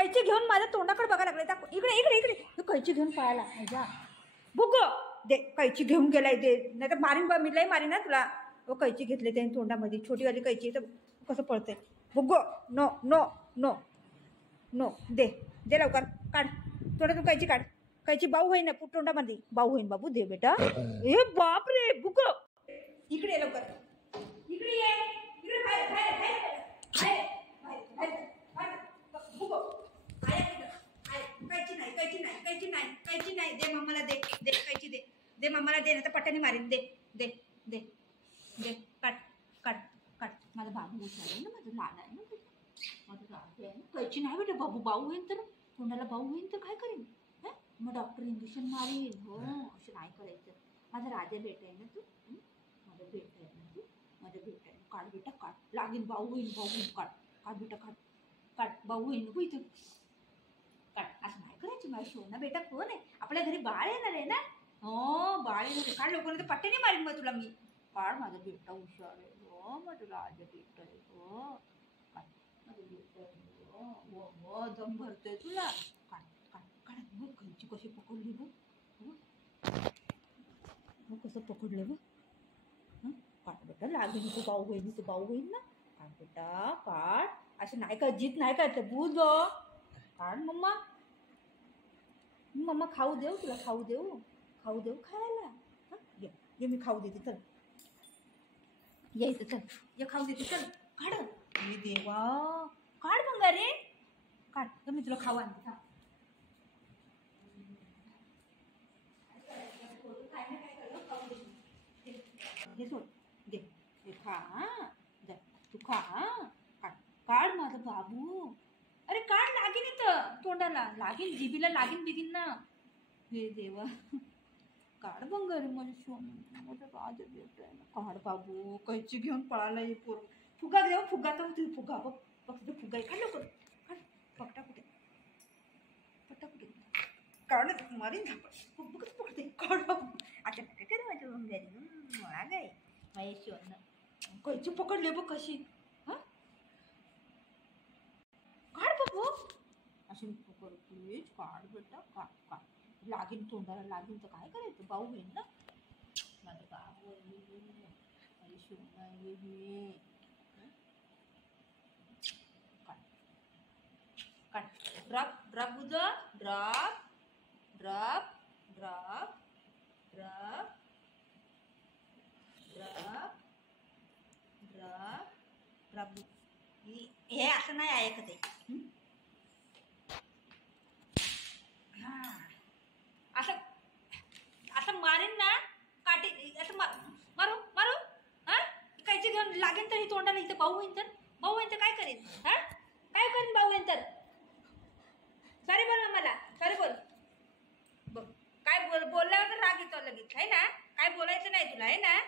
कैची घेऊन माझ्या तोंडाकडे बघायला लागले. इकडे इकडे इकडे कैची घेऊन पळायला माझ्या. बुगो दे कैची घेऊन गेलाय दे, नाही तर मारीन बा, मी लय मारीन ना तुला. कैची घेतले त्याने तोंडामध्ये, छोटीवाली कैची, तर कसं पळतंय. बुगो नो नो नो नो, दे दे लवकर, काढ तोंडातून कैची काढ. कैची बाऊ होईन ना तोंडामध्ये, बाऊ होईन बाबू, दे बेटा. ए बाप रे बुगो, इकडे लवकर, इकडे ये, इकडे बाहेर बाहेर बाहेर बाहेर बाहेर बुगो. कैची नाही कैची नाही कैची नाही कैची नाही, दे मम्माला, दे दे कैची, दे दे मम्माला, दे ना तर पट्ट्याने मारीन, दे दे दे दे, काट काट काट. माझा बाबू हुशार आहे ना, माझं लाड आहे ना, माझं लाड आहे ना. कैची नाही बेटा, बाबू बाऊ होईन तर, तोंडाला बाऊ होईन तर काय करेन, मग डॉक्टर इंजेक्शन मारेल. हो असं नाही करायचं. माझा राजा बेटा आहे ना तू, माझा बेटा आहे ना तू, माझा बेटा आहे. काढ बेटा काढ, लागेल बाऊ होईल, बाऊ होईल, काढ काढ बेटा काढ काढ, बाऊ होईल नको इथं, काढ. असं नाही करायचं. माझा सोना बेटा कोण आहे, आपल्या घरी बाळ येणार आहे ना. हो बाळ येणार आहे, काढ लवकर, तर पट्ट्याने मारीन मग तुला मी. काढ, माझा बेटा हुशार आहे. हो माझं राजा बेटा आहे. हो काढ, माझं बेटा आहे. हो हो दम भरतोय तुला. काढ काढ काढ. मग कैची कशी पकडली बघ, मग कसं पकडलं बघ. काढ बेटा, लागेल नको, बाऊ होईल, तर बाऊ होईल ना. काढ बेटा काढ, असं नाही का, जीत नाही का बूज गो. काढ मम्मा, मम्मा खाऊ देऊ तुला, खाऊ देऊ खायला. ये ये, मी खाऊ देते, चल यायचं, चल ये खाऊ देते, चल काढ. हे देवा, काढ भंगारे, काढ, तर मी तुला खाऊ आणते. थांब, हे सोड, दे हे खा, जा तू खा. काढ काढ माझा बाबू. अरे काढ, लागेल इथं तोंडाला, लागेल जिबीला, लागेल बिगीन ना. हे देवा, काढ बंगारी, माझं सोनं, माझं राजा बेटा आहे ना. काढ बाबू, कैची घेऊन पळाला ये पोर. फुगा देऊ, फुगा तर होती, फुगा बघ बघ तिथे फुगा आहे. काढ लवकर, काढ. पकटा कुठे, पट्टा कुठे, काढ, मारीन झापड, बघच पकडते. काढ बाबू, आता काय करे माझ्या बंगारी, मला काय माझे सोनं. कैची पकडले बघ कशी. काढ बाबू, अशी प्लीज काढ बेटा, काढ काढ. लागेल तोंडाला, लागेल तर काय करायचं, बाऊ होईल ना. माझं बाबू माझी सोना आहे हे. काढ काढ, ड्रॉप ड्रॉप बुज, drop drop drop drop drop drop drop. हे असं नाही ऐकत आहे. असं असं मारेन ना, काटे असं मारू मारू. कायची घेऊन लागेल तर ही तोंडाला, इथं बाऊ होईन तर, बाऊ होईन तर काय करेन, काय करेन बाऊ होईन तर. सॉरी बोल ना मला, सॉरी बोल बघ. काय बोलल्यावर तर राग येतो लगेच, आहे ना. काय बोलायचं नाही तुला, आहे ना.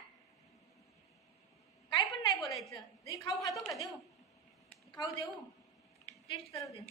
काय पण नाही बोलायचं. खाऊ खातो का, देऊ खाऊ देऊ, टेस्ट करू दे.